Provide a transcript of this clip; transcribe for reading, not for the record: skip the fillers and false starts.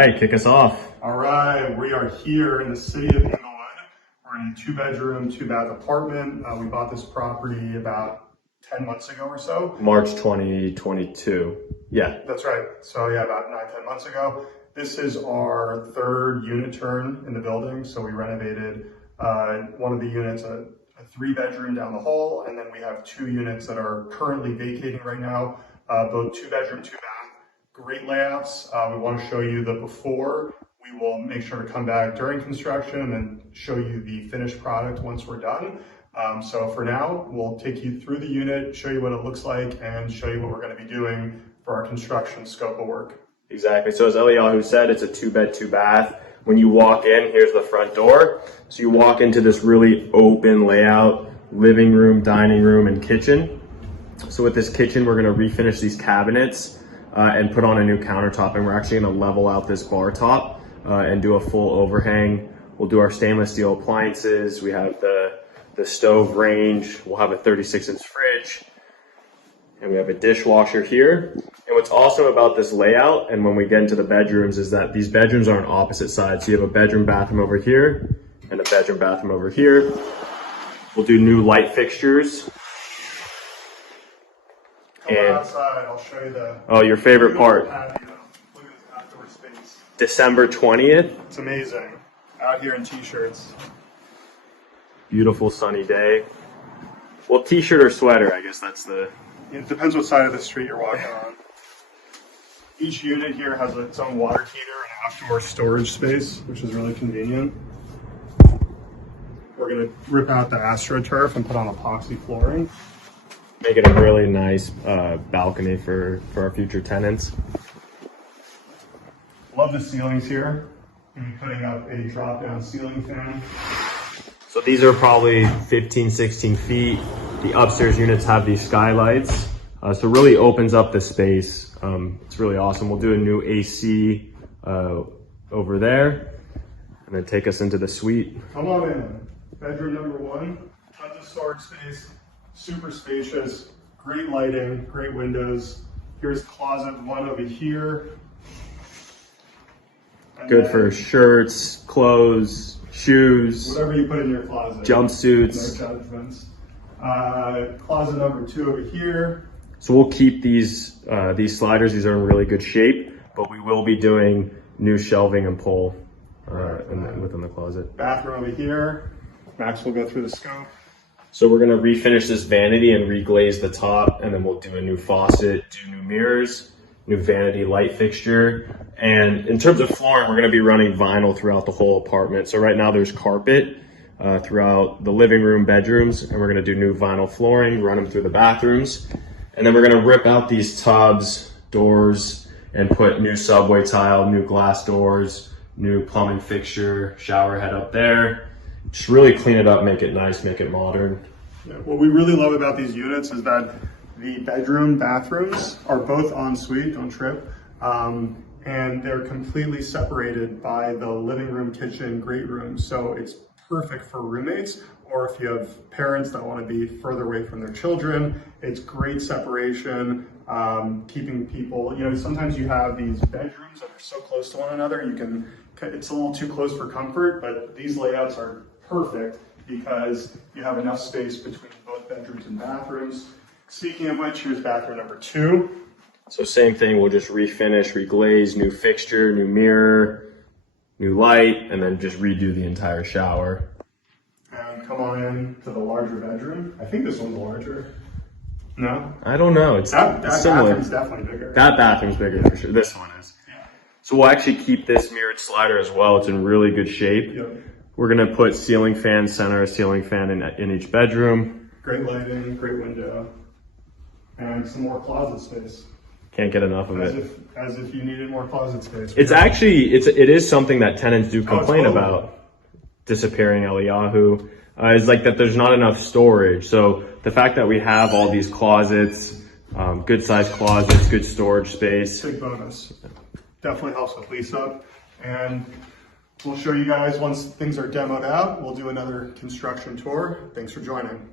right, kick us off. All right, we are here in the city of Inglewood. We're in a 2-bedroom, 2-bath apartment. We bought this property about 10 months ago or so. March 2022. Yeah. That's right. So yeah, about 9-10 months ago. This is our third unit turn in the building. So we renovated one of the units, a 3-bedroom down the hall, and then we have 2 units that are currently vacating right now, both 2-bedroom, 2-bath. Great layouts. We want to show you the before. We will make sure to come back during construction and then show you the finished product once we're done. So for now, we'll take you through the unit, show you what it looks like, and show you what we're going to be doing for our construction scope of work. Exactly. So as Eliyahu said, it's a 2-bed, 2-bath. When you walk in, here's the front door. So you walk into this really open layout, living room, dining room, and kitchen. So with this kitchen, we're going to refinish these cabinets and put on a new countertop, and we're actually going to level out this bar top and do a full overhang. We'll do our stainless steel appliances. We have the stove range. We'll have a 36-inch fridge, and we have a dishwasher here. And what's awesome about this layout, and when we get into the bedrooms, is that these bedrooms are on opposite sides. So you have a bedroom bathroom over here and a bedroom bathroom over here. We'll do new light fixtures. Come on outside, I'll show you the... Oh, your favorite part. Patio. Look at this outdoor space. December 20th. It's amazing. Out here in t-shirts. Beautiful sunny day. Well, t-shirt or sweater, I guess that's the... It depends what side of the street you're walking on. Each unit here has its own water heater and outdoor storage space, which is really convenient. We're going to rip out the AstroTurf and put on epoxy flooring. Make it a really nice balcony for our future tenants. Love the ceilings here. We'll be putting up a drop-down ceiling fan. So these are probably 15, 16 feet. The upstairs units have these skylights. So it really opens up the space. It's really awesome. We'll do a new AC over there and then take us into the suite. Come on in. Bedroom number 1. Tons of storage space. Super spacious. Great lighting. Great windows. Here's closet 1 over here. And good for shirts, clothes, shoes, whatever you put in your closet. Jumpsuits. No judgments. Closet number 2 over here. So we'll keep these sliders. These are in really good shape, but we will be doing new shelving and pole within the closet. Bathroom over here. Max will go through the scope. So we're gonna refinish this vanity and reglaze the top, and then we'll do a new faucet, do new mirrors, new vanity light fixture. And in terms of flooring, we're gonna be running vinyl throughout the whole apartment. So right now there's carpet throughout the living room, bedrooms, and we're gonna do new vinyl flooring, run them through the bathrooms. And then we're gonna rip out these tubs, doors, and put new subway tile, new glass doors, new plumbing fixture, shower head up there. Just really clean it up, make it nice, make it modern. Yeah, what we really love about these units is that the bedroom bathrooms are both en suite, don't trip, and they're completely separated by the living room, kitchen, great room. So it's perfect for roommates, or if you have parents that want to be further away from their children. It's great separation, keeping people, sometimes you have these bedrooms that are so close to one another, it's a little too close for comfort, but these layouts are perfect because you have enough space between both bedrooms and bathrooms. Speaking of which, here's bathroom number 2. So same thing, we'll just refinish, reglaze, new fixture, new mirror, new light, and then just redo the entire shower. And come on in to the larger bedroom. I think this one's larger. No? I don't know, it's That similar. bathroom's definitely bigger. That bathroom's bigger for sure, this one is. Yeah. So we'll actually keep this mirrored slider as well, it's in really good shape. Yep. We're gonna put ceiling fan, center ceiling fan in each bedroom. Great lighting, great window, and some more closet space. Can't get enough of it. As if you needed more closet space. It's actually, it is something that tenants do complain totally. about, disappearing Eliyahu, is like that there's not enough storage. So the fact that we have all these closets, good sized closets, good storage space. Big bonus. Definitely helps with lease up. And we'll show you guys once things are demoed out. We'll do another construction tour. Thanks for joining.